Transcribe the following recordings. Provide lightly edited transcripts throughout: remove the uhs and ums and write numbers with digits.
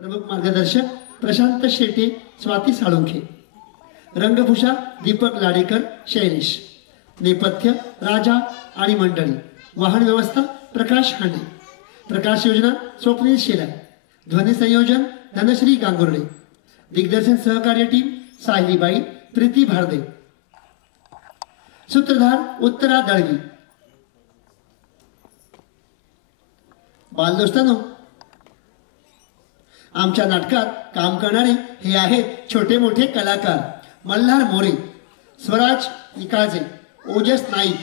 प्रमुख मार्गदर्शक प्रशांत शेटे, स्वाती साळुंखे. रंगभूषा दीपक लाडेकर, शैलेश. नेपथ्य राजा आणि मंडळी. वाहन व्यवस्था प्रकाश हांडे. प्रकाश योजना स्वप्नील शेलार. ध्वनी संयोजन धनश्री गांगुर्डे. दिग्दर्शन सहकार्य टीम सायलीबाई, प्रीती भारदे. सूत्रधार उत्तरा दळवी. बालदोस्तांनो, आमच्या नाटकात काम करणारे हे आहेत छोटे मोठे कलाकार. मल्हार मोरे, स्वराज निकाळजे, ओजस नाईक,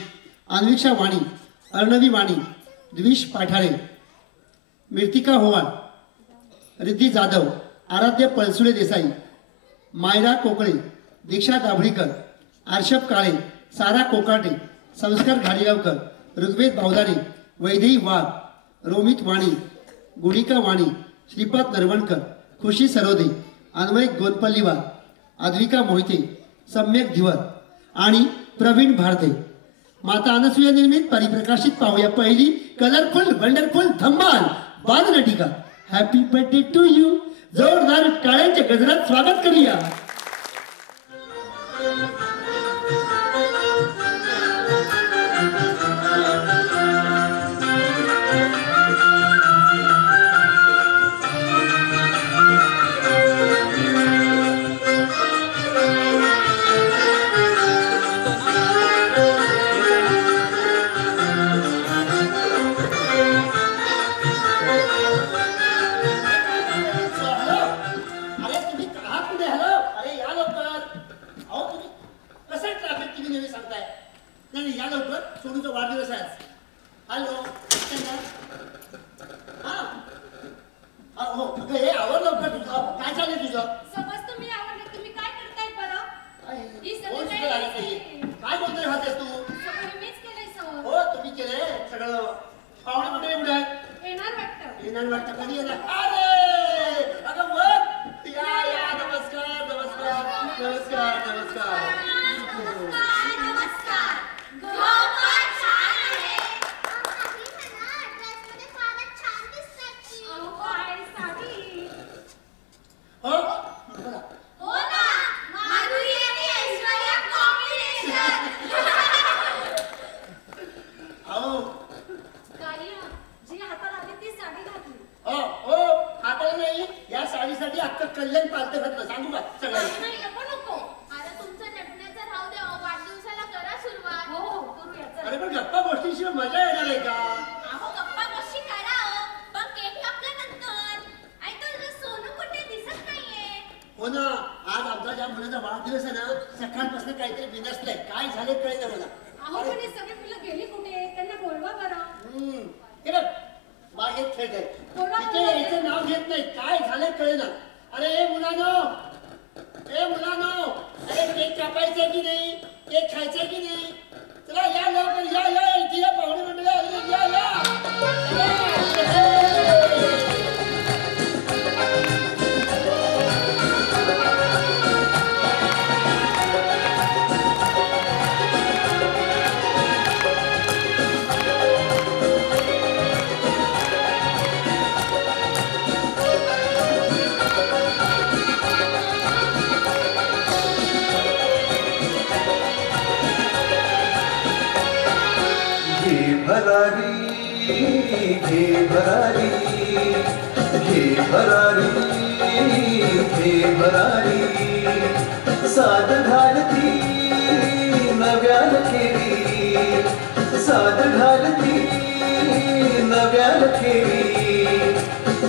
अन्विक्षा वाणी, अर्णवी वाणी, द्विश पाठारे, मृतिका होवाळ, रिद्धी जाधव, आराध्य पळसुळे देसाई, मायरा कोकळे, दीक्षा दाभळीकर, आर्षभ काळे, सारा कोकाटे, संस्कार घाडीगावकर, ऋग्वेद भावदारे, वैदेही वाघ, रोमित वाणी, गुणिका वाणी, श्रीपाद नरवणकर, खुशी सरोदे, अन्वय गोनपल्लीवार, अद्विका मोहिते, सम्यक धिवर आणि प्रवीण भारते. माता अनसुया निर्मित परिप्रकाशित पाहूया पहिली कलरफुल वंडरफुल धम्माल बालनाटिका हॅपी बर्थडे टू यू. जोरदार टाळ्यांच्या गजरात स्वागत करूया.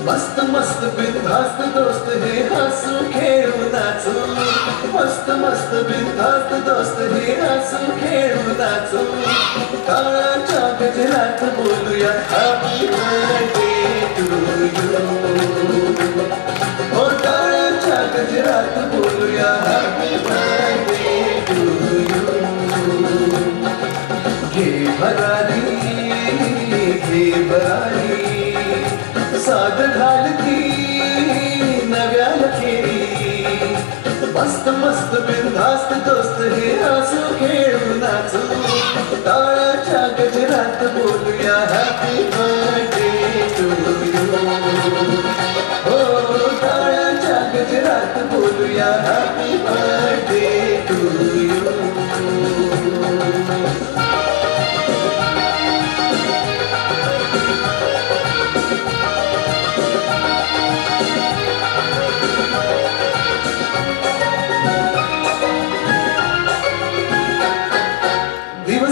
मस्त मस्त बिनधास्त दोस्त हे हसू खेळू नाचू. मस्त मस्त बिनधास्त दोस्त हे हसू खेळू नाचू. काळाच्या गजरात बोलूया हॅपी बर्थडे टू यू. हो काळाच्या गजरात बोलूया हॅपी बर्थडे टू यू. घे भरारी घे भरारी साध घालती नव्याला खेळी. मस्त मस्त बिनधास्त दोस्त हे हसू खेळू नाचू. टाळाच्या गजरात बोलूया हॅपी बर्थडे टू यू. हो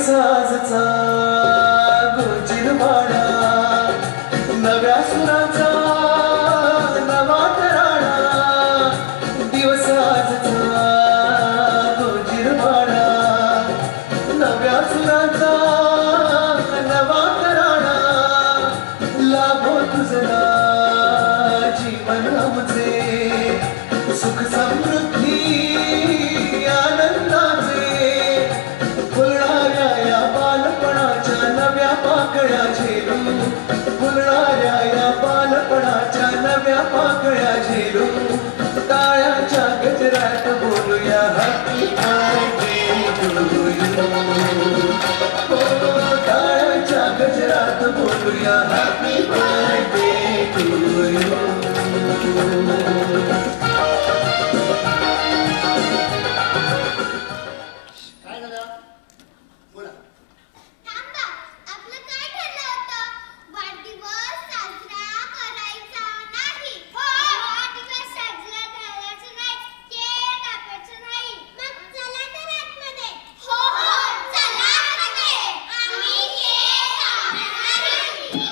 आजचा गोजिरवाडा नव्या सुराचा नवा तराडा दिवस आजचा गोजिरवाडा नव्या सुराचा नवा तराडा लाभो तुझला जीवन आमचे सुख समृद्धी आनंदाचे फुलणाऱ्या या बालपणाच्या नव्या पाकळ्या झेलू फुलणाऱ्या या बालपणाच्या नव्या पाकळ्या झेलू टाळ्याच्या गजरात बोलूया हॅपी बर्थडे टू यू टाळ्याच्या गजरात बोलूया हॅपी बर्थडे टू यू काय झालं बोला. थांबा, आपलं काय ठरलं होतं? वाढदिवस साजरा करायचा नाही. हो, वाढदिवस साजरा करायचा नाही. केक कापायचा नाही. मग चला तर आतमध्ये. हो, चला आतमध्ये. आम्ही केक कापणार नाही.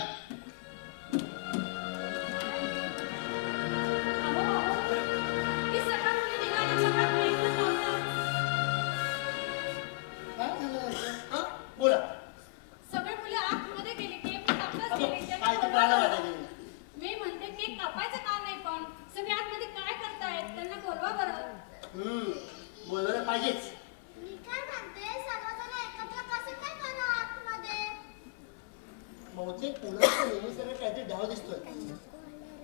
ही सगळ्या मुली निघाल्या, सगळ्या प्रेमच नव्हतं. काय झालं हा बोला. सगळे मुले आतमध्ये गेले, केक कापलाच गेले. त्यांना काय तर बोलवा कळालं बरं. वाटायचं. मी म्हणते केक कापायचं का नाही, पण सगळे आतमध्ये काय करतायत त्यांना बोलवा बरं. बोलवायला पाहिजेच. मी काय म्हणते, सर्वजण एकत्र कसं काय करा आतमध्ये? बहुतेक पुन्हा नेहमी काहीतरी डाव दिसतोय.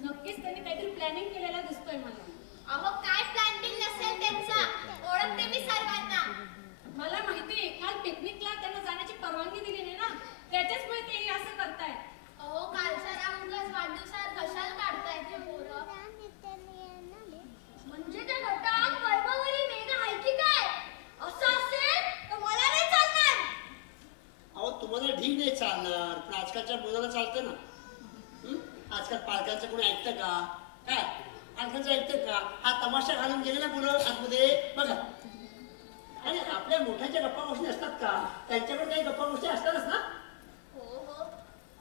नक्कीच त्यांनी काहीतरी प्लॅनिंग केलेला दिसतोय मला. अहो, काय प्लॅनिंग नसेल त्यांचा? ओळखते मी सर्वांना. मला माहिती काल पिकनिकला त्यांना जाण्याची परवानगी दिली नाही ना, त्याच्याचमुळे ते असं करतायत. अहो, कालच्या राऊंडलाच वाढदिवसात कशाला काढताय ते पोरं? म्हणजे ते घटाक वैभवरी मेघा आहे की काय? असं असेल तर मला नाही चालणार. अहो तुम्हाला ठीक नाही चालणार पण आजकालच्या मुलाला चालतं ना. आजकाल पालकांचं कोणी ऐकतं का? काय पालकांचं ऐकतं का? हा तमाशा घालून गेलेला मुलं आतमध्ये बघा. आणि आपल्या मोठ्यांच्या गप्पा गोष्टी असतात का? त्यांच्याकडे काही गप्पा गोष्टी असतातच ना. हो,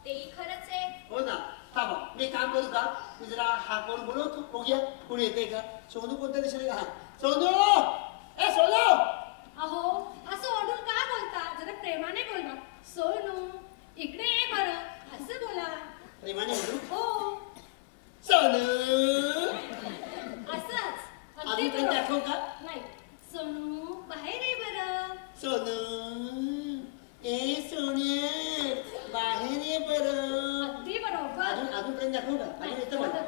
तेही खरंच आहे. हो ना. थांबा मी काम करू का? मी जरा हा करून बोलवतो बघूया कोणी येते का. सोनू कोणत्या दिशेने? हा सोनू, ए सोनू. अहो असं ओढून का बोलता? जरा प्रेमाने बोलवा. सोनू इकडे ये बरं, असं बोला. प्रेमाने बोलू. हो सोनू असंच. अगदी अजून काही बरोबर. दाखवू का? नाही. सोनू बाहेर ये बरं. सोनू ए सोनिया बाहेर ये बरं. अगदी बरोबर. अजून काही दाखवू का? अजून येतं नाही, बघ.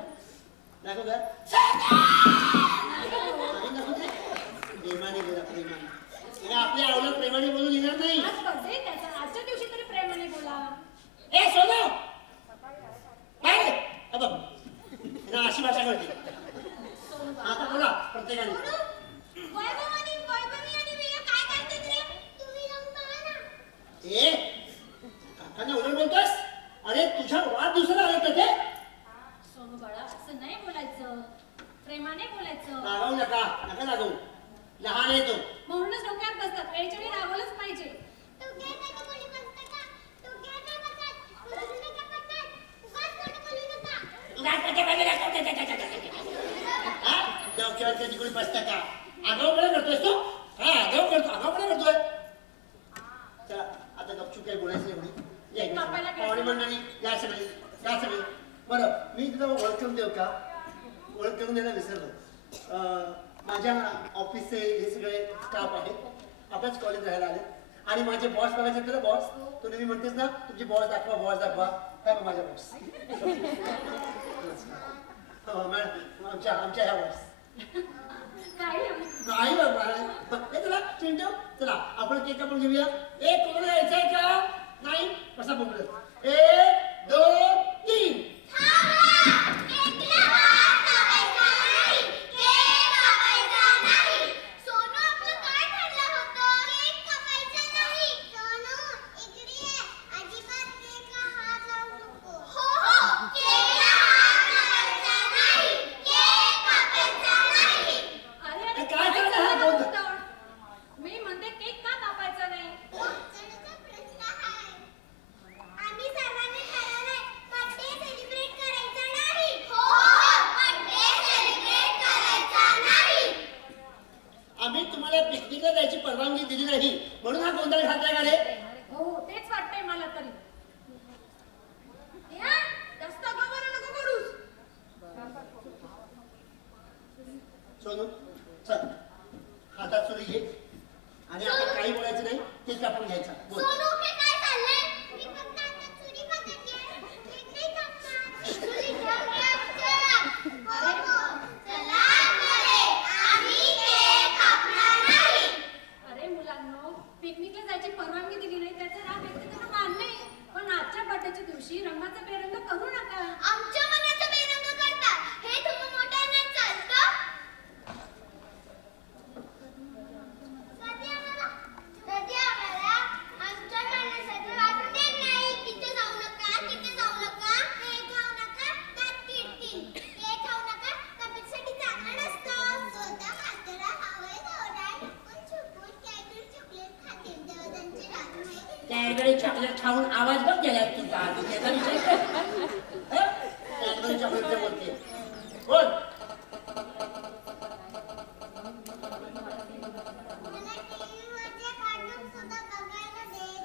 दाखवू का? अजून दाखवू का? प्रेमाने बोला प्रेमाने. अरे आपल्या आवडीला प्रेमाने बोलून येणार नाही. आज बर्थडे त्याचा, आजच्या दिवशी तरी प्रेमाने बोला. ए सोनू काय रे? हा बघ ना अशी भाषा कळते. आता बोला प्रत्येकाने. वैभवी आणि मेघा काय करतात रे? तुम्ही जाऊन बघा ना. ए काकांना उलट बोलतोस? अरे तुझ्या वाढदिवसाला आले का ते? सोनू बाळा असं नाही बोलायचं, प्रेमाने बोलायचं. रागवू नका नका रागवू. लहान आहे तो. म्हणूनच डोक्यात बसतात, वेळच्या वेळी रागवलंच पाहिजे. तू काय नाही बोलू बसतं का? तू काय नाही बसत? तुझं नका बसत. उगाच खोटं बोलू नका. हा? डोक्यावर कधी कोणी बसतं का? आगाऊपणा करतोयस तू? हा आगाऊपणा करतोय. चला आता गपचूप काही बोलायचं नाही कोणी. या इकडे. कापायला काय? पाहुणे मंडळी या सगळे. बरं मी तुला ओळख करून देऊ का? ओळख करून द्यायला विसरलो. माझ्या ऑफिसचे हे सगळे स्टाफ आहेत. आपल्याच कॉलेज राहायला आले. आणि माझे बॉस बघायचे तर बॉस तू नेहमी म्हणतेस ना तुमची बॉस दाखवा. काय मग माझ्या बॉस. हो मॅडम आमच्या ह्या बॉस. काही बाबा चला चिंटू चला आपण केक कापून घेऊया. एक कोणाला यायचंय का? नाही कसा बोलतो? 1 2 3. एकला हात लावायचा नाही. केक कापायचा नाही. सोनू आपलं काय ठरलं होतं? केक कापायचा नाही. सोनू इकडे ये. अजिबात केकला हात लावू नको. हो केकला हात लावायचा नाही. केक कापायचा नाही. अरे काय चाललं हा गोंधळ? मी म्हणते केक का कापायचा नाही? जणू कोणतरी खाताय का रे? हो तेच वाटतंय मला तरी. या, जास्त गप्पा नको करूस. सोनू चल हातात सुरी घे आणि आपण काही बोलायचं नाही, केक कापून घ्यायचा. बोल. सोनू हे काय चाललंय? मी फक्त आता चुरी खाते. केक नाही कापणार. चुरी घेऊन घ्या चला. हो, चला बरे. आम्ही केक कापणार नाही. अरे मुलांनो, पिकनिकला जायची परवानगी दिली नाही त्याचा राग व्यक्त करणं मान्य आहे. पण आजच्या बर्थडेच्या दिवशी रंगाचा बेरंग करू नका. आमच्या मनाचा बेरंग करता हे तुम्ही मोठ्यांना चालतं? कधी आम्हाला आमच्या मनासाठी वाटून देत नाही. तिथे जाऊ नका, तिथे जाऊ नका. हे खाऊ नका, दात किडतील. हे खाऊ नका, तब्येतीसाठी चांगलं नसतं. स्वतः म्हातारा हवंय गोडाय. पण चुकून काहीतरी चॉकलेट खातील तेव्हा त्यांची राग नाही. कॅडबरी चॉकलेट खाऊन आवाज बघ गेला तुझा. त्याचा विषय काय? कॅडबरी चॉकलेटचे बोलते. बोल. मला टीव्हीवरचे कार्टून सुद्धा बघायला देत नाही.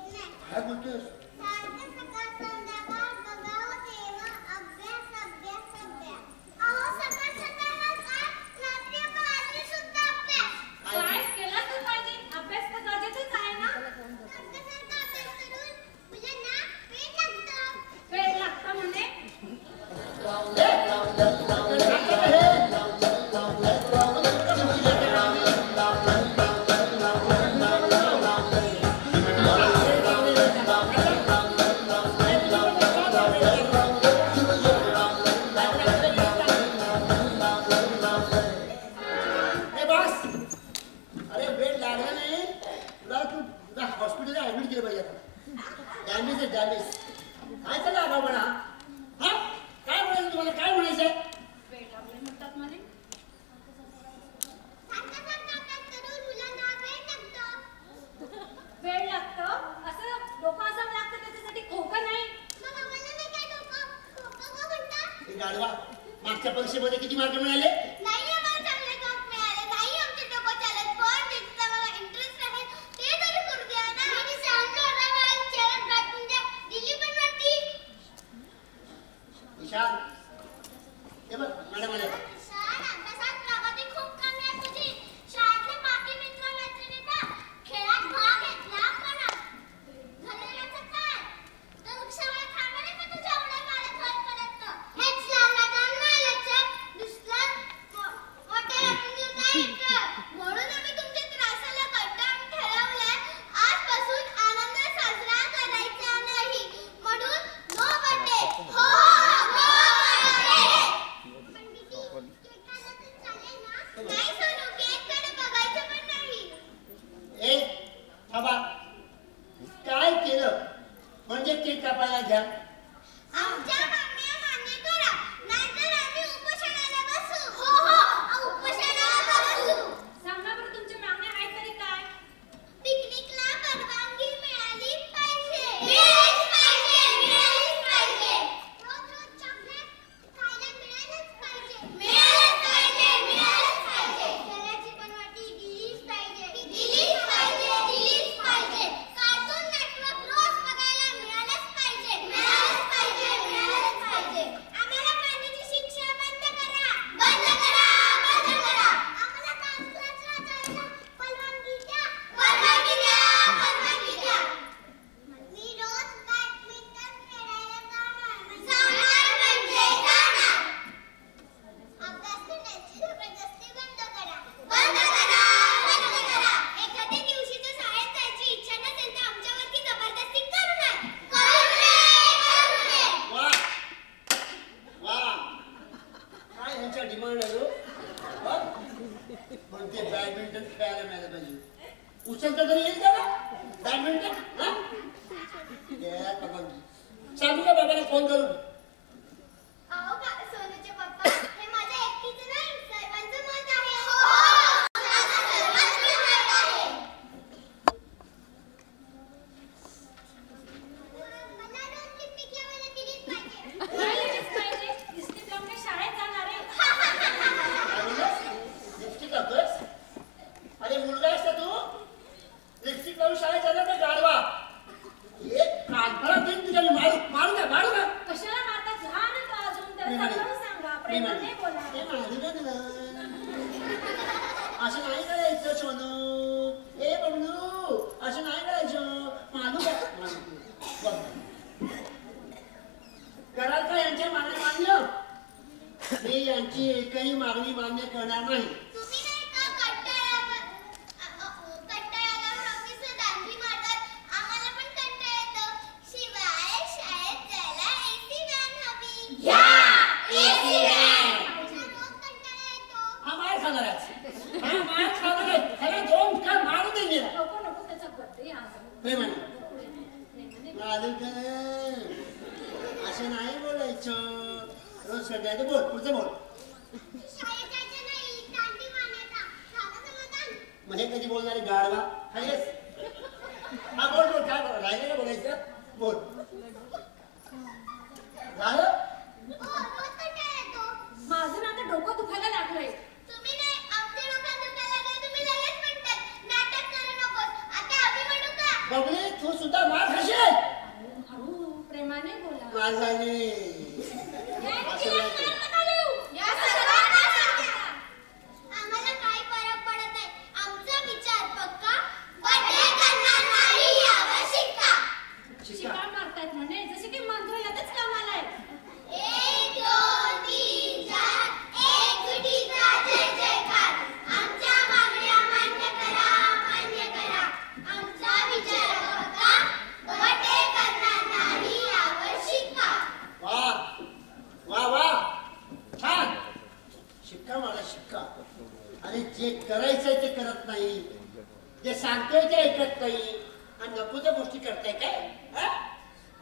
काय बोलतोस? सारखं सकाळ संध्याकाळ बघावं तेव्हा अभ्यास अभ्यास अभ्यास. अहो सकाळ सकाळ काय रात्री बाहेर सुद्धा अभ्यास. काय केलं तर पाहिजे. अभ्यास तर गरजेचंच आहे ना. सारखं अभ्यास करून मुलांना वेळ लागतं. वेळ लागतं म्हणजे ए बॉस, अरे वेळ लागला नाही तुला, तुला हॉस्पिटलला ऍडमिट केलं पाहिजे आता. डॅमेज आहे डॅमेज. काय चाललं आगाऊ म्हणा? हा काय म्हणायचं तुम्हाला? काय म्हणायचंय? वेळ लागले म्हणतात म्हणे. सारखं अभ्यास करून मुलांना वेळ लागतं. वेळ लागतं असं डोकं असं लागतं त्याच्यासाठी खोकं नाही. मग आम्हाला नाही काय डोकं खोकं म्हणता? हे गाढवा, मागच्या परीक्षेमध्ये किती मार्क मिळाले? नाही आम्हाला चांगले मार्क मिळाले. नाही आमचे डोकं चालत. पण ज्याचा मला इंटरेस्ट आहे ते तरी करू द्या ना. मी सांगतो ना मला चरण काढून द्या. दिली पण नव्हती. विशाल, हे बघ मॅडम आले. शाळेत अभ्यासात प्रगती खूप कमी आहे तुझी. शाळेतले बाकी मित्र मैत्रिणींना खेळात भाग घेतला पण झालेल्याचं काय? तर वृक्षावर थांबले का तुझ्या एवढ्या काळात वरपर्यंत? हेच लागलं नाही लक्षात. दुसरं मोठ्या रकमेचं नाही इतकं. म्हणून आम्ही तुमच्या त्रासाला कंटाळून ठरवलंय आजपासून आनंद साजरा करायचा नाही. म्हणून नो बर्थडे. हो नो बर्थडे. पण दीदी, केक खाल्ला तर चालेल ना? नाही सोनू, केककडे बघायचं पण नाही. ए थांबा, काय केलं म्हणजे केक कापायला घ्या? आमच्या मागण्या मान्य करा, नाहीतर आम्ही उपोषणाला बसू. हो, उपोषणाला बसू. सांगा बरं तुमच्या मागण्या आहेत तरी काय? पिकनिकला परवानगी मिळाली पाहिजे. मिळालीच पाहिजे, मिळालीच पाहिजे. रोज रोज चॉकलेट खायला मिळालंच पाहिजे. मिळालंच पाहिजे, मिळालंच पाहिजे. खेळाची पण वाटी दिलीच पाहिजे. दिलीच पाहिजे, दिलीच पाहिजे. कार्टून नेटवर्क रोज बघायला मिळालंच पाहिजे. मिळालंच पाहिजे, मिळालंच पाहिजे. आम्हाला पाण्याची शिक्षा बंद करा. बंद करा, बंद करा. आम्हाला डान्स क्लासला जायला परवानगी द्या. परवानगी द्या, परवानगी द्या. मी रोज बॅडमिंटन खेळायला जाणार म्हणजे जाणार. अभ्यास करण्याची जबरदस्ती बंद करा. बंद करा, बंद करा. एखाद्या दिवशी जर शाळेत जायची इच्छा नसेल तर आमच्यावरती जबरदस्ती करू नये. करू नये, करू नये. वा वा, काय ह्यांच्या डिमांड आहे हो? म्हणते बॅडमिंटन खेळायला मिळालं पाहिजे. उचलता तरी येईल का बॅडमिंटन? हा? द्या परवानगी. सांगू का बाबाला फोन करून? अहो का सोनूचे पप्पा, हे माझ्या एकटीचं नाही, सर्वांचं मत आहे. हो, सर्वांचं मत आहे. मला रोज पिकनिकला मला दिलीच पाहिजे. मिळालीच पाहिजे. इस्टेट लावून शाळेत जाणार आहे. काय म्हणलास? लिपस्टिक लावतोयस? अरे मुलगा आहेस का तू? लिपस्टिक लावून शाळेत जाणार नाही का? यांची एकही मागणी मान्य करणार नाही. तुम्ही नाही का कंटाळ्यावर ऑफिसला दांडी मारतात. आम्हाला पण कंटाळा येतो. शिवाय शाळेत जायला एसी व्हॅन हवी. या एसी व्हॅन. आमचा रोज कंटाळा येतो. हा मार खाणार आहे. हा मार खाणार आहे. त्याला 2 का मारू दे गेला. नको नको त्याचा बर्थडे आज. प्रेमाने प्रेमाने माझं काय असं नाही बोलायचं. रोज सगळ्याचं बोल, पुढचं बोल. शाळेत जायचं नाही, दांडी मारण्याचा. झालं समाधान? म्हणजे कधी बोलणारे गाढवा खालीस. हा बोल बोल, काय बोल, राहिलं का बोलायचं बोल. झालं हो, रोज कंटाळा येतो. माझं ना आता डोकं दुखायला लागलंय. तुम्ही नाही, आमच्या डोक्यात दुखायला लागलं, तुम्ही लगेच म्हणतात, नाटक करू नकोस. आता आम्ही म्हणू का? बबली तू सुद्धा मार खाशील. हळू प्रेमाने बोला. माझाने आम्हाला काही फरक पडत नाही. आमचा विचार पक्का. बर्थडे करणार नाही यावर शिक्का. शिकार मारतायत म्हणे जसे की मंत्र यातच कामाला आहे. 1 2 3 4 एकजुटीचा जय जयकार. आमच्या मागण्या मान्य करा, मान्य करा. आमचा विचार पक्का. बर्थडे करणार नाही यावर शिक्का. वा वा वा छान. शिक्का मला शिक्का. आणि जे करायचंय ते करत नाही, जे सांगतोय ते ऐकत नाही आणि नको त्या गोष्टी करताय काय. हा?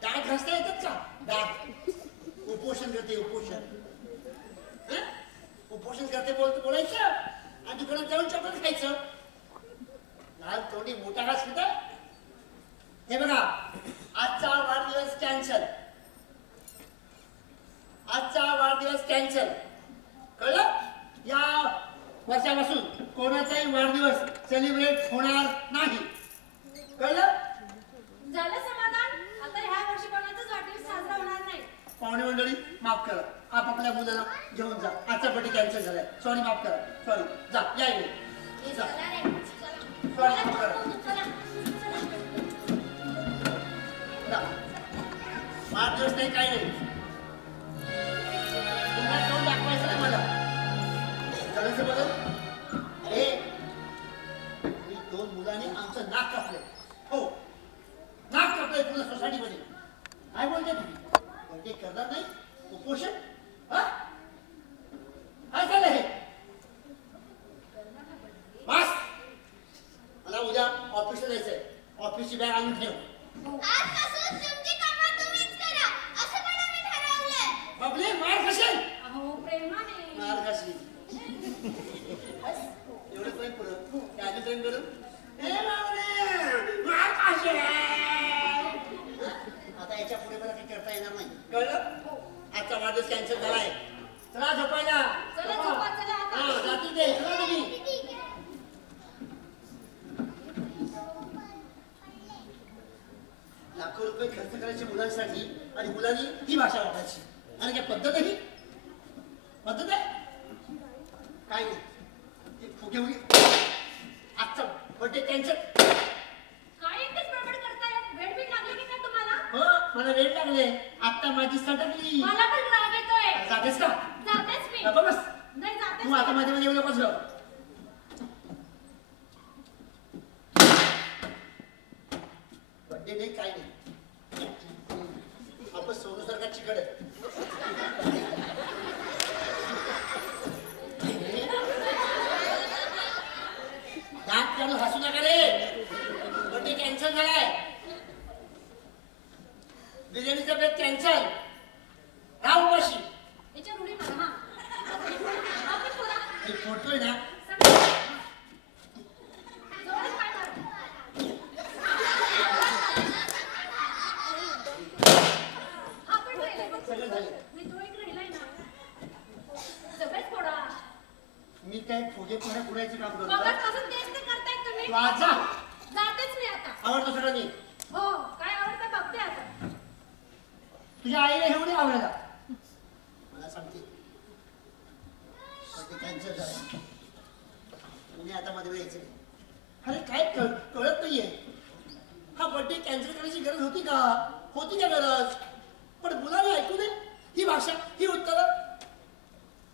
दात घासता येतात का? दात उपोषण करते उपोषण. हा? उपोषण करते बोलायचं आणि दुकानात जाऊन चॉकलेट खायचं. लहान तोंडी मोठा घास घेता. हे बघा आजचा वाढदिवस कॅन्सल. आजचा वाढदिवस कॅन्सल. कळलं? या वर्षापासून कोणाचाही वाढदिवस सेलिब्रेट होणार नाही. कळलं? झालं समाधान. आता ह्या वर्षी कोणाचाच वाढदिवस साजरा होणार नाही. पाहुणे मंडळी माफ करा. आपापल्या मुलाला घेऊन जा. आजचा बर्थडे कॅन्सल झालाय. सॉरी माफ करा. सॉरी जा या इकडे. जा. सॉरी माफ करा. जा. वाढदिवस नाही काही नाही. पुन्हा तोंड दाखवायचं नाही मला. झालं बदल. अरे मी 2 मुलांनी आमचं नाक कापलंय. हो नाक कापलंय पूर्ण सोसायटीमध्ये. काय बोलते तुम्ही? बर्थडे करणार नाही उपोषण. हा काय झालं हे? बस मला उद्या ऑफिसला जायचंय. ऑफिसची बॅग आणून ठेव. आजपासून तुमची कामं तुम्हीच करा, असं पण आम्ही ठरवलंय. बबली मार खाशील. अहो प्रेमाने. मार खाशील. एवढं प्रेम पुरं त्याचं प्रेम करून मार खाशील. आता याच्या पुढे मला काही करता येणार नाही. कळलं? आजचा वाढदिवस कॅन्सल झालाय. चला झोपायला. चला झोपा, चला आता. हा जाती दे. चला तुम्ही. ठीक आहे. लाखो रुपये खर्च करायचे मुलांसाठी आणि मुलांनी ही भाषा वापरायची. आणि काय पद्धत आहे ही? पद्धत आहे काय नाही. ते फुगे फुगे. आजचा बर्थडे कॅन्सल. काय एकच बडबड करताय? वेळ बीट लागली की काय तुम्हाला? हो मला वेळ लागले. आता माझी सटकली. मला पण राग येतोय. जातेस का? जातेच मी. गप्प बस. नाही जातेच तू आता मी. मध्ये मध्ये येऊ नकोस ग. बर्थडे नाही काय नाही. आपण सोनूसारखा चिकट आहे. दात काढून हसू नका रे. बर्थडे कॅन्सल झालाय. बिर्याणीचा बेत कॅन्सल. राहू उपाशी. याच्यावर उडी मारा हा. आपण बोला. मी फोडतोय ना. जोरात पाय मारा. आपण राहिले बघ. सगळं झालं. मी तो एक राहिलाय ना. सगळेच फोडा. मी काय फुगे पुढे पुढायचं काम करतो. मगाचपासून तेच ते करतायत तुम्ही. वाजा. जातेच मी आता. आवडतो सगळं मी. हो काय आवडतं बघते आता. तुझ्या आईला एवढी आवडायला मला सांगते. ते कॅन्सल झालं. मी आता मध्ये यायचं. अरे काय कळत नाहीये. हा बर्थडे कॅन्सल करायची गरज होती का? होती का गरज? पण मुलाने ऐकू नये ही भाषा ही उत्तरं.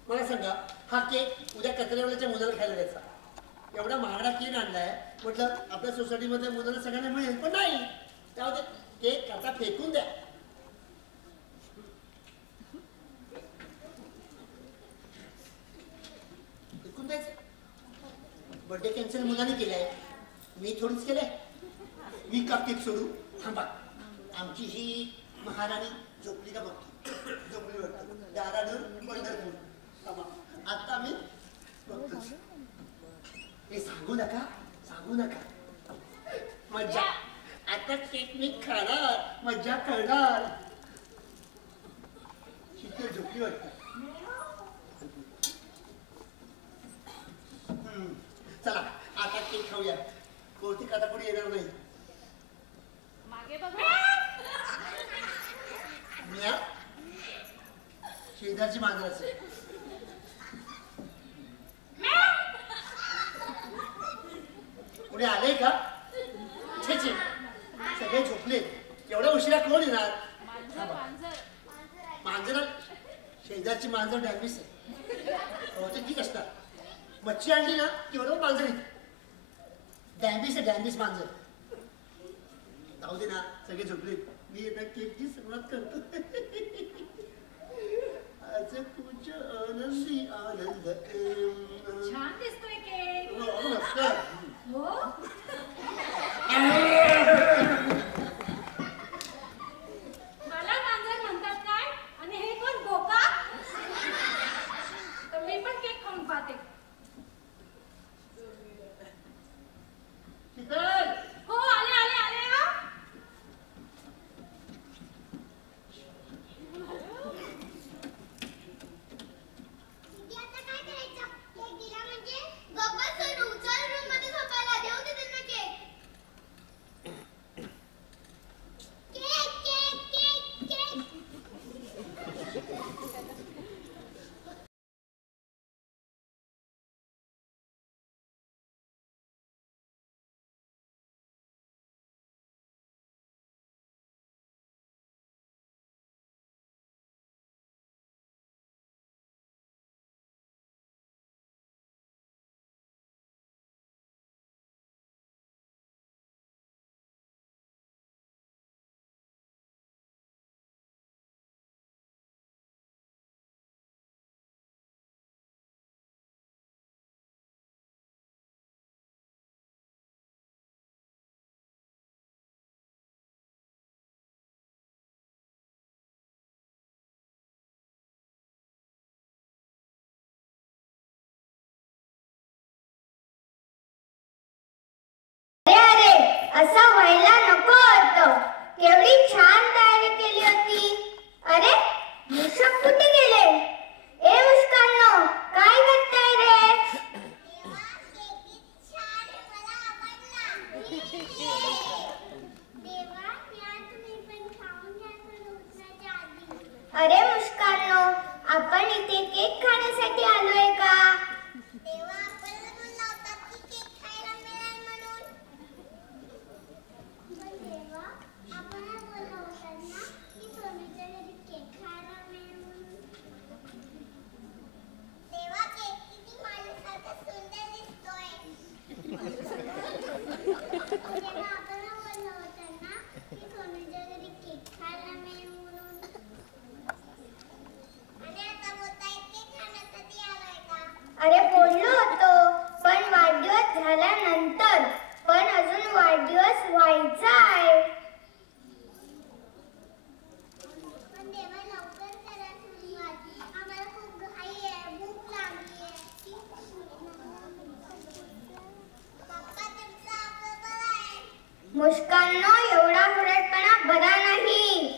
मला सांगा, हा केक उद्या कचऱ्यावाल्याच्या मुलाला खायला द्यायचा. एवढा महागडा केक आणलाय, म्हटलं आपल्या सोसायटीमध्ये मुलाला सगळ्यांना मिळेल, पण नाही. त्यामध्ये केक आता फेकून द्या. फेकून द्यायचं. बर्थडे कॅन्सल मुलाने केलाय, मी थोडीच केलंय. मी का केक सोडू? थांबा, आमची ही महाराणी झोपली का बघतो. झोपली वाटतं. दाराडून पंढरपूर. थांबा, आता मी बघतोच. हे सांगू नका, सांगू नका. मज्जा. आता केक मी खाणार, मज्जा करणार. शीतल झोपली वाटतं. चला आता केक खाऊया. बहुतेक आता कोणी येणार नाही. मागे बघा. म्या शेजारची मांजर असेल. पुढे आले का? छे छे, सगळे झोपले. एवढ्या उशिरा कोण येणार? मांजर. शेजारची मांजर डॅम्बिस आहे. ठीक असतात. मच्छी आणली ना की बरोबर मांजर येते. डॅम्बिस आहे, डॅम्बिस मांजर. जाऊ दे ना, सगळे झोपले. मी आता केकची सुरुवात करतो. आज कुछ आनंदी आनंद. छान दिसतोय केक. नमस्कार. हो मला मांजर म्हणतात काय? आणि हे कोण बोका? तर मी पण केक खाऊन पाहते. शीतल, हो आले आले आले हो. किती आता काय करायचं? केक दिला म्हणजे गप्पा सोडू. चल रूम मध्ये झोपायला. देऊ दे त्यांना cake. Cake cake cake cake. असं व्हायला नको होतं. केवढी छान तयारी केली होती. अरे मुशक कुठे गेले? ए मुस्कानो, काय करताय रे? अरे मुस्कानो, आपण इथे केक खाण्यासाठी आलोय का? देवा, आपल्याला बोलला होता की केक खायला मिळेल म्हणून. देवा, आपण बोलला होता ना की सोनूच्या घरी केक खायला मिळेल म्हणून. देवा, केक किती माझ्यासारखा सुंदर दिसतोय. देवा, आपण बोलला होता ना की सोनूच्या घरी केक खायला मिळेल म्हणून. आणि आता बोलताय केक खाण्यासाठी आलोय का? अरे बोललो होतो, पण वाढदिवस झाल्यानंतर. पण अजून वाढदिवस व्हायचा आहे. पण देवा, लवकर करा सुरुवात. आम्हाला खूप घाई आहे, भूक लागली आहे. पप्पा, तुमचं आपलं बरं आहे? मुस्कानो, एवढा हुरटपणा बरा नाही.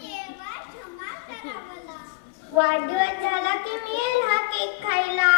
देवा, क्षमा करा मला. वाढदिवस झाला की मिळेल हा केक खायला.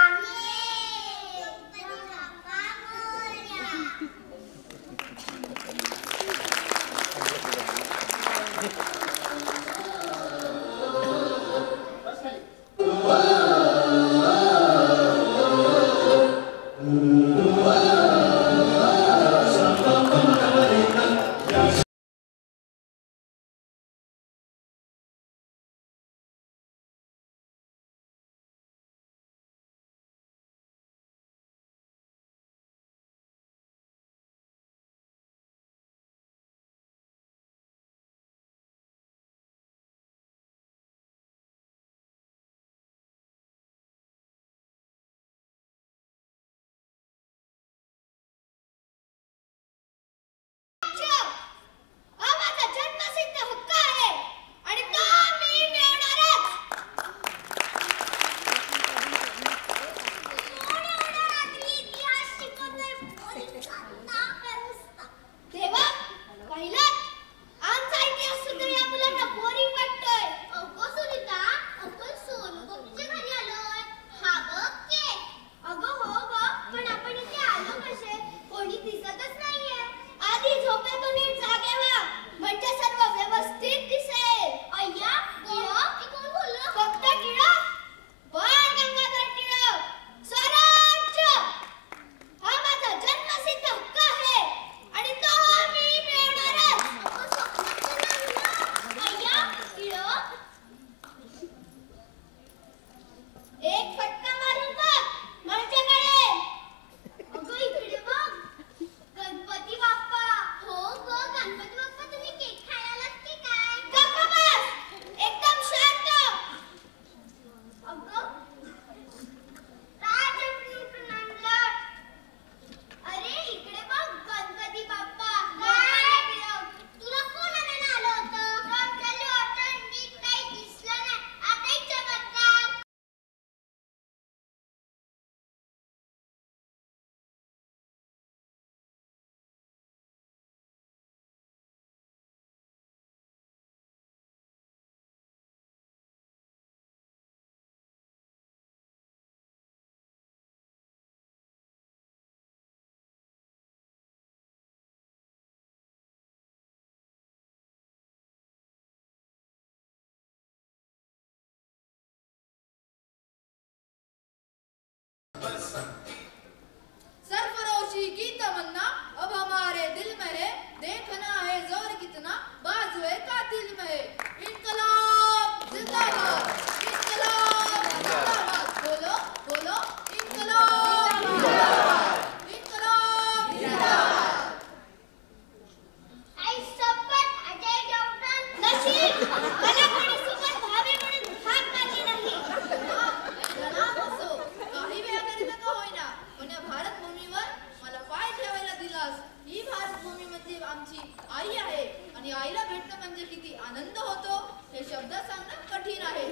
आईला भेटणं म्हणजे किती आनंद होतो हे शब्द सांगणं कठीण आहे.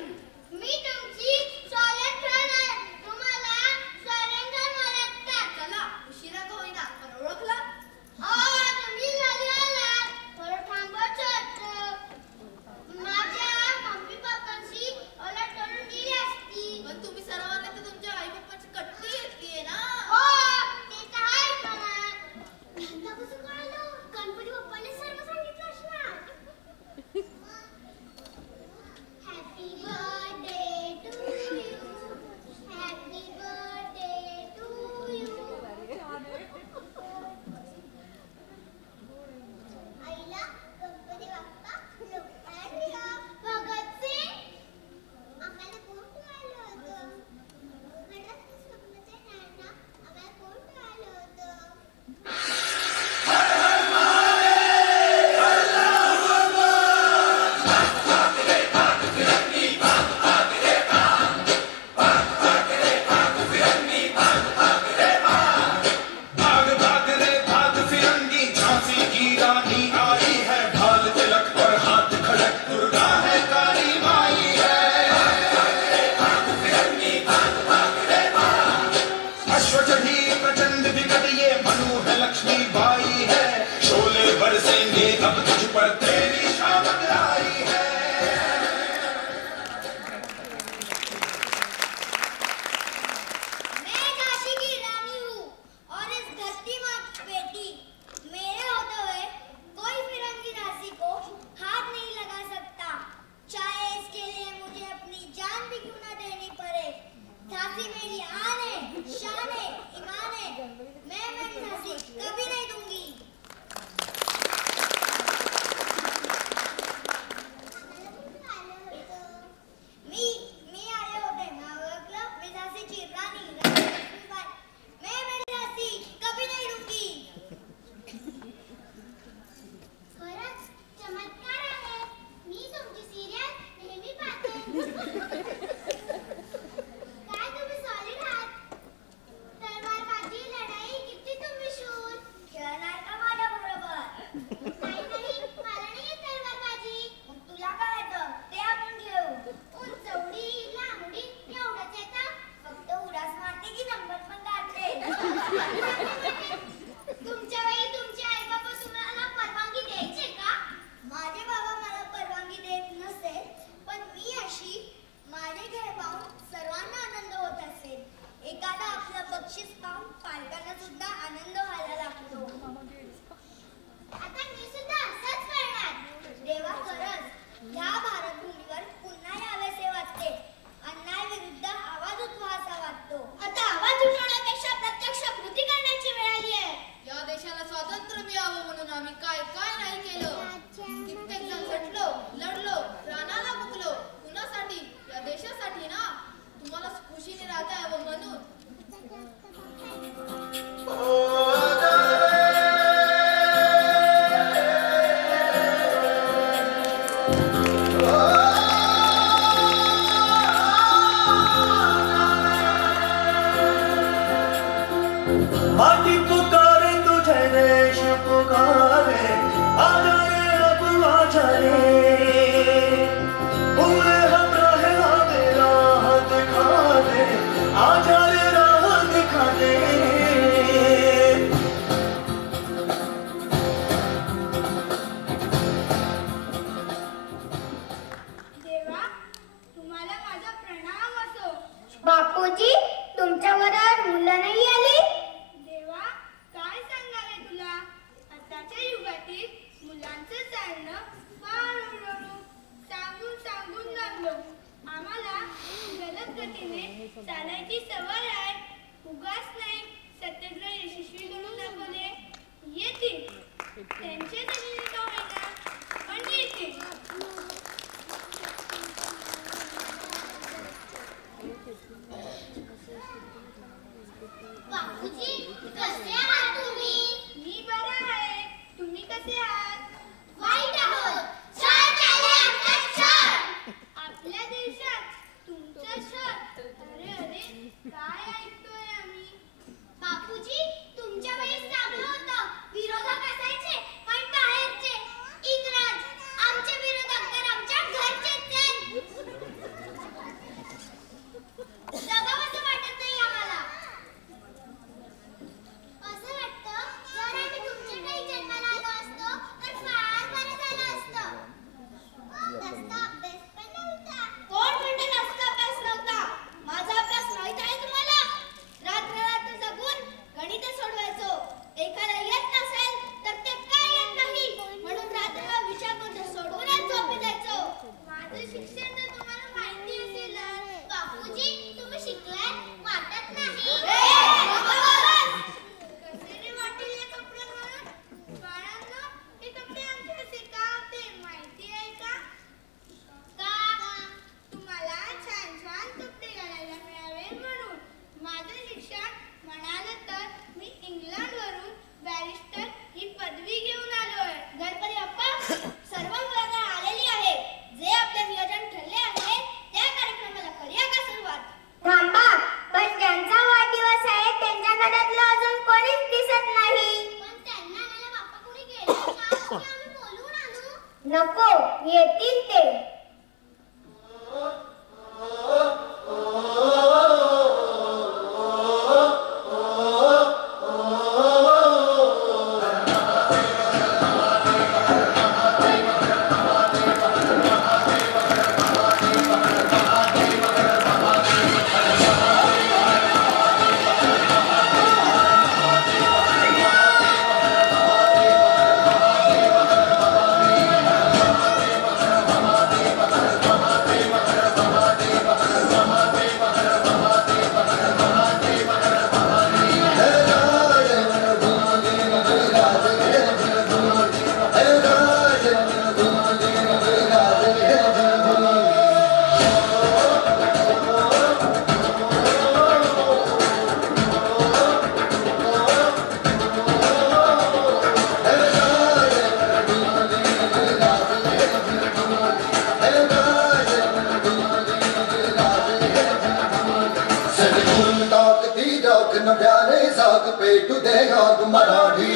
मी तुमची सॉलिड फ्रेंड आहे. तुम्हाला सरेंडर म्हणतात. चला उशिरा का होईना पण ओळखला. तुम्ही घरी आलात. थोडं थांबायचं होतं. माझ्या मम्मी पप्पांशी ओळख करून दिली असती. पण तुम्ही सरावाला तर तुमच्या आई बाप्पाची कट्टी घेतलीये ना. ते तर आहेच म्हणा. त्यांना कसं कळलं? गणपती बाप्पाने सर्व सांगितलं असणार. Happy birthday to you. Happy birthday to you. आईला गणपती बाप्पा लोकांना भगतसिंग आम्हाला कोण कळलं होतं? मला स्वप्नाच्या नाना आम्हाला कोण कळलं होतं? भाग भाग रे भाग फिरंगी झांसी की रानी आई है. भाल तिलक और हाथ खड़क दुर्गा है काली माई है. अश्व चढ़ी प्रचंड विकट ये मनु है लक्ष्मी बाई है. शोले बरसेंगे अब तुझ पर तेरी शामत आई है. मैं झांसी की रानी हूँ और इस धरती माँ की बेटी. मेरे होते हुए कोई फिरंगी झांसी को हाथ नहीं लगा सकता, चाहे इसके लिए मुझे अपनी जान भी क्यों न देनी पड़े. झांसी मेरी आन है, शान है, ईमान है. मैं झांसी कभी नहीं दूंगी. मी आले होते ना ओळखलं. मी झांसीची राणी लक्ष्मीबाई. मैं मेरी झांसी कभी नहीं दूंगी. खरंच चमत्कार आहे. मी तुमची सिरियल नेहमी पाहते. काय तुम्ही सॉलिड आहात. तलवारबाजी लढाई किती तुम्ही शूर. खेळणार का माझ्या बरोबर? नाही नाही मला नाही येत तलवारबाजी. मग तुला काय येतं ते आपण घेऊ. उंच उडी लांबडी एवढंच येतं. फक्त उडाच मारते की नंबर पण काढते. तुमच्या वेळी तुमचे आई बाबा तुम्हाला परवानगी द्यायचे का? माझे बाबा मला परवानगी देत नसेल पण मी अशी माझे खेळ पाहून सर्वांना आनंद होत असेल. एखादा आपलं बक्षीस पाहून पालकांना सुद्धा आनंद व्हायला लागतो. आता मी सुद्धा असंच करणार. देवा खरंच ह्या भारतभूमीवर पुन्हा यावेसे वाटते. अन्यायाविरुद्ध आवाज उठवासा वाटतो. आता आवाज उठवण्यापेक्षा प्रत्यक्ष कृती करण्याची वेळ आली आहे. या देशाला स्वातंत्र्य मिळावं म्हणून आम्ही काय काय नाही केलं. कित्येक जण झटलो, लढलो, प्राणाला मुकलो. कुणासाठी? या देशासाठी ना. तुम्हाला खुशीने राहता यावं म्हणून. माटी पुकारे तुझे देश पुकारे आजा रे अब आजा रे उम्र हमरा है हमें राह दिखा दे आजा रे राह दिखा दे. देवा तुम्हाला माझा प्रणाम असो. बापूजी तुमच्याबरोबर मुलं नाही आली. देवा काय सांगावे तुला. आताच्या युगातील मुलांचं चालणं फार हळूहळू सांगून सांगून लागलो. आम्हाला जलद गतीने चालायची सवय आहे. उगाच नाही सत्याग्रह यशस्वी करून दाखवले. येतील त्यांचे तरी का होईना पण येतील. बापूजी कसे आहात तुम्ही. मी बरा आहे. तुम्ही कसे आहात. वाईट आहोत. छळ चालले आमचा छळ. आपल्या देशात तुमचा छळ. अरे अरे काय ऐकतोय आम्ही. बापूजी तुमच्या वेळेस चांगलं होतं. विरोधक असायचे पण बाहेरचे नको, येतील ते. पेटू देगा मराठी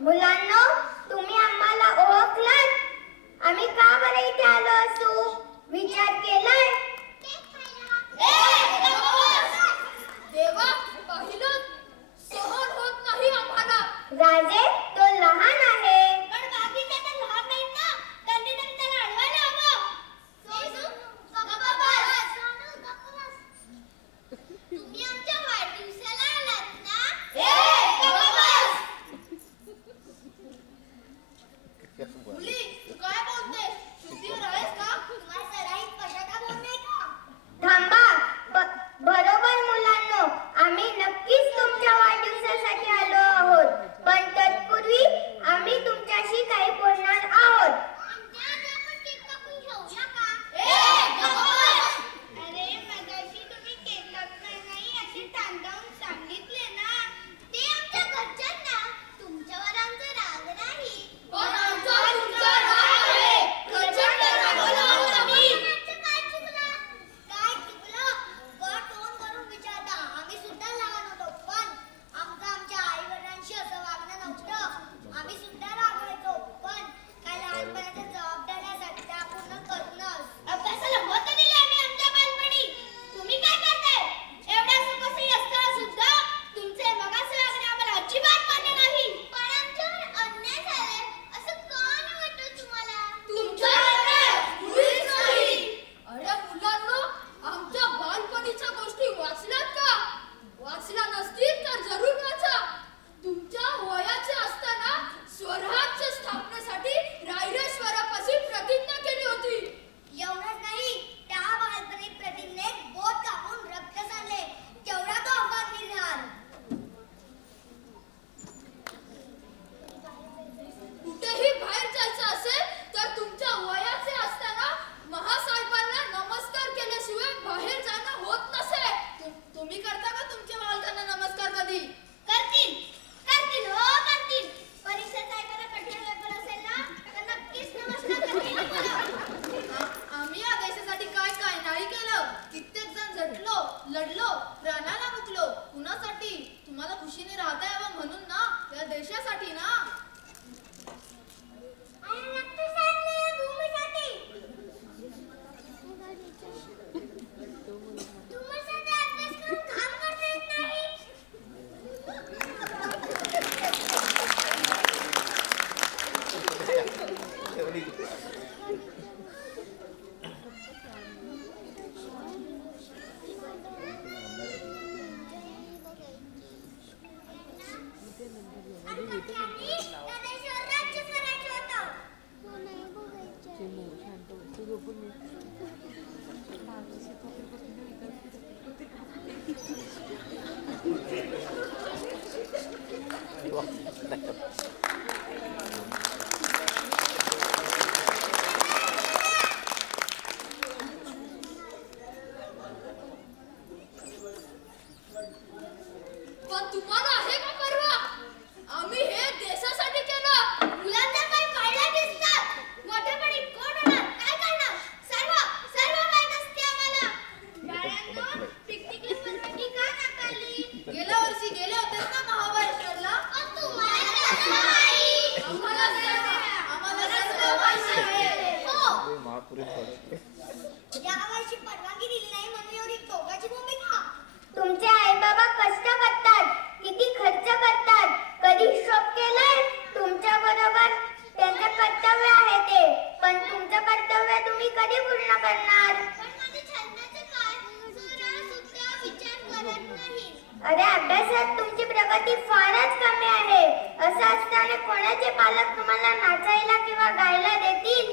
मुलांनो, तुम्ही आम्हाला ओळखलात? आम्ही का बरं इथे आलो असू? विचार केलाय? देवा, पाहिलं? सहन होत नाही आम्हाला. राजे, तो लहान आहे. पण बाकीचे तर लहान नाहीत ना, त्यांनी तरी त्याला अडवायला हवं. तुम्ही आमच्या वाढदिवसाला आलात ना? मुली, तू काय बोलतेस? शुद्धीवर आहेस का? तुम्हाला सराईत पश्चाताप होत नाही का? थांबा. बरोबर मुलांनो, आम्ही नक्कीच तुमच्या वाढदिवसासाठी आलो आहोत. पण तत्पूर्वी आम्ही तुमच्याशी काही बोलणार आहोत. अरे मगाशी तुम्ही केक कापणार नाही असे टांगावून सांगितले ना, ते आमच्या घरच्यांना. तुमच्यावर आमचा राग नाही. पण आमचा तुमचा राग आहे. प्रचंड रागावलो आहोत आम्ही. काय चुकलं? काय चुकलं? वर तोंड करून विचारता. आम्ही सुद्धा लहान होतो, पण आमच्या आई-वडिलांशी असं वागणं नव्हतं. आम्ही सुद्धा रागवायचो, पण काय लहानपणाच्या जबाबदाऱ्या सध्या पूर्ण करूनच. अभ्यासाला महत्त्व दिले आम्ही आमच्या बालपणी. तुम्ही काय करताय? एवढ्या सुखसोयी असताना सुद्धा तुमचे मगाचे वागणे आम्हाला अजिबात मान्य नाही. पण आमच्यावर अन्याय झालाय असं का नाही वाटत तुम्हाला? तुमचा अन्याय मुळीच नाही. अरे मुलांनो, आमच्या बालपणीच्या गोष्टी वाचल्यात का? वाचल्या नसतील तर जरूर वाचा. तुमच्या वयाचे असताना स्वराज्य स्थापनेसाठी रायरेश्वरापाशी प्रतिज्ञा केली होती. एवढंच नाही, त्या बालपणी प्रतिज्ञेत बोट कापून रक्त सांडले. तेवढा तो अपघात झाला. कुठेही बाहेर जायचं असेल तर तुमच्या वयाचे असताना महासाहेबांना नमस्कार केल्याशिवाय बाहेर जाणं होत नसे. तुम्ही करता का तुमच्या बालकांना नमस्कार कधी? करतील, करतील, हो करतील. परीक्षेचा एखादा कठीण पेपर असेल ना, तर नक्कीच नमस्कार करतील आम्हाला. आम्ही या देशासाठी काय काय नाही केलं. कित्येक जण झटलो, लढलो, प्राणाला मुकलो. कुणासाठी? तुम्हाला खुशीने राहता यावं म्हणून ना, या देशासाठी ना. आणि रक्त सांडले या भूमीसाठी. तुमचं कर्तव्य तुम्ही कधी पूर्ण करणार? पण माझे छंदाचे काय जरा सुद्धा विचार करत नाही. अरे अभ्यासात तुमची प्रगती फारच कमी आहे. असं असताना कोणाचे पालक तुम्हाला नाचायला किंवा गायला देतील?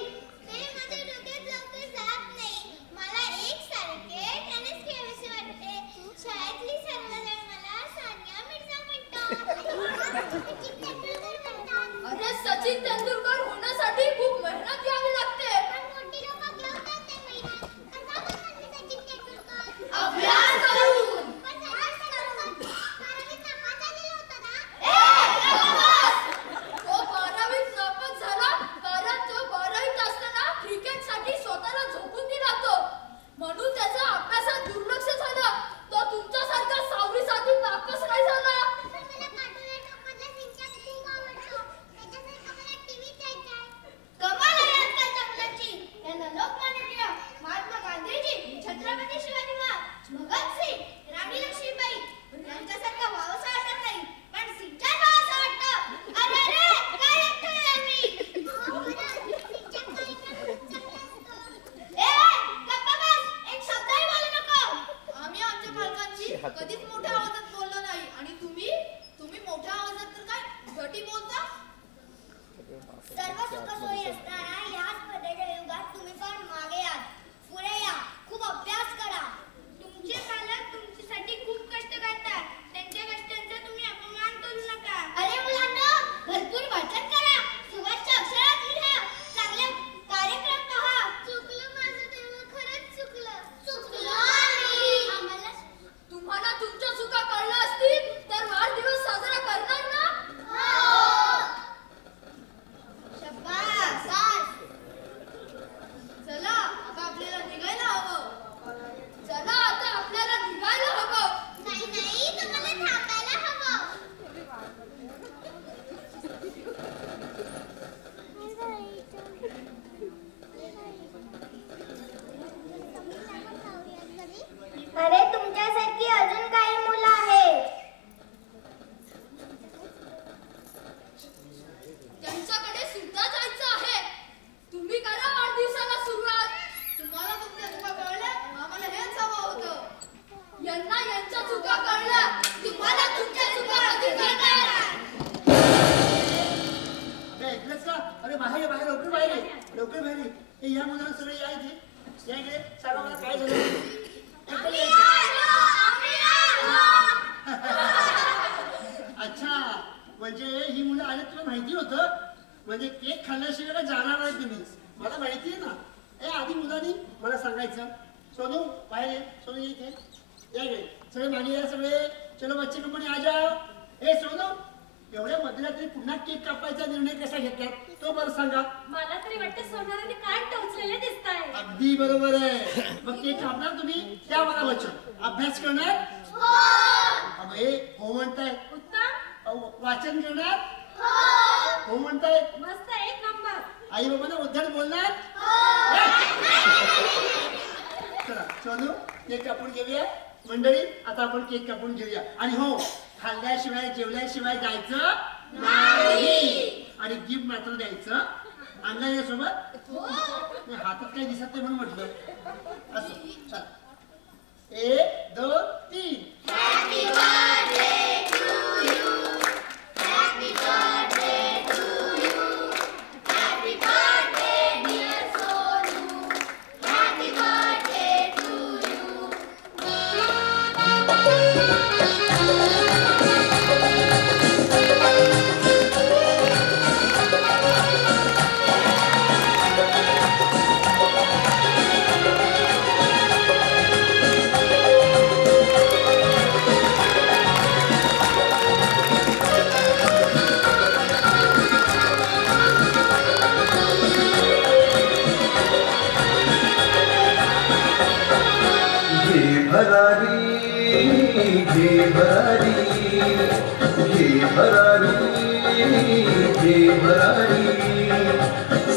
ते माझ्या डोक्यात लवकर जात नाही. मला एकसारखे टेनिस खेळावेसे वाटते. शाळेतली सर्वजण मला सानिया मिर्झा म्हणतात. अरे सचिन तेंडुलकर होण्यासाठी खूप मेहनत घ्यावी लागते. पण मोठी लोकं घेतात ते मेहनत. कसा बनतात सचिन तेंडुलकर? अभ्यास करून. पण अभ्यास करून. बारावीत नापास झालेला होता ना? तो 12वीत नापास झाला कारण तो 12वीत असताना क्रिकेटसाठी स्वतःला झोकून दिला तो. म्हणून त्याचा अभ्यासात दुर्लक्ष झालं. तो तुमच्यासारखा 6वी 7वीत नापास नाही झाला. पण मला कार्टून नेटवर्कमधला सिंचन खूप आवडतो. त्याच्यासारखं मला टीव्हीत जायचं आहे. कमाल आहे आजकालच्या मुलांची. यांना लोकमान्य टिळक, महात्मा गांधीजी, छत्रपती शिवाजी महाराज, भगतसिंग, राणी लक्ष्मीबाई यांच्यासारखं व्हावंसं वाटत नाही. पण सिंचन व्हावंसं वाटतं. अरे रे, काय ऐकतोय आम्ही? हो, खरंच. सिंचन कार्यक्रम खूप चांगला असतो. गप्पा बस. एक शब्दही बोलू नको. आम्ही आमच्या पालकांशी कधीच मोठ्या आवाजात बोललो नाही. आणि तुम्ही मोठ्या आवाजात तर काय घटी बोलता? सर्व सुखसोयी असताना याच स्पर्धेच्या युगात तुम्ही पण मागे याल. पुढे या. खूप अभ्यास करा. तुमचे पालक तुमच्यासाठी खूप कष्ट करतात. त्यांच्या कष्टांचा तुम्ही अपमान करू नका. अरे मुलांनो, भरपूर वाचन करा. सुवाच्य अक्षरात लिहा. चांगले कार्यक्रम पहा. चुकलं माझं तेव्हा, खरंच चुकलं. चुकलो आम्ही. आम्हाला तुम्हाला तुमच्या चुका कळल्या असतील तर वाढदिवस साजरा करणार ना? शाबास. चला आता आपल्याला निघायला हवं. चला आता आपल्याला निघायला हवं. नाही, तुम्हाला थांबायला हवं. अरे तुमच्यासारखी अजून काही मुलं आहेत. त्यांच्याकडे सुद्धा जायचं आहे. तुम्ही करा वाढदिवसाला सुरुवात. तुम्हाला तुमच्या चुका कळल्या, आम्हाला हेच हवं होतं. यांना यांच्या चुका कळल्या. तुम्हाला तुमच्या चुका कधी कळणार? अबे ऐकलंस का? अरे बाहेर ये, बाहेर लवकर बाहेर ये. लवकर बाहेर ये. ए, या मुलांना सगळे या इथे. या इकडे. सांगा मला काय झालं. लवकर यायचं. अच्छा, म्हणजे ही मुलं आले तुला माहिती होतं? म्हणजे केक खाल्ल्याशिवाय काय जाणार नाही तुम्ही. मला माहिती आहे ना. ए, आधी मुलांनी मला सांगायचं. सोनू बाहेर ये. सोनू ये इथे. या इकडे. सगळे मागे या सगळे. चलो बच्चे कंपनी आ जाओ. ए सोनू, एवढ्या मध्यरात्री पुन्हा केक कापायचा निर्णय कसा घेतलात तो बरं सांगा. मला तरी वाटतं सोनाराने कान टोचलेले दिसताय. अगदी बरोबर आहे. मग केक कापणार तुम्ही, त्या मला वचन. अभ्यास करणार? अबे हो म्हणताय. उत्तम. वाचन करणार? हो म्हणताय. मस्त, एक नंबर. आई बाबांना उद्धट बोलणार? चला सोनू, केक कापून घेऊया. मंडळी आता आपण केक कापून घेऊया. आणि हो, खाल्ल्याशिवाय जेवल्याशिवाय जायचं नाही. आणि गिफ्ट मात्र द्यायचं. आणलं यासोबत? हातात काही दिसत नाही म्हणून म्हटलं. असं चला. 1 2 3. Happy birthday to you. Happy birthday to you. Happy birthday dear Sonu. Happy birthday to you.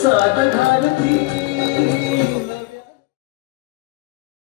साध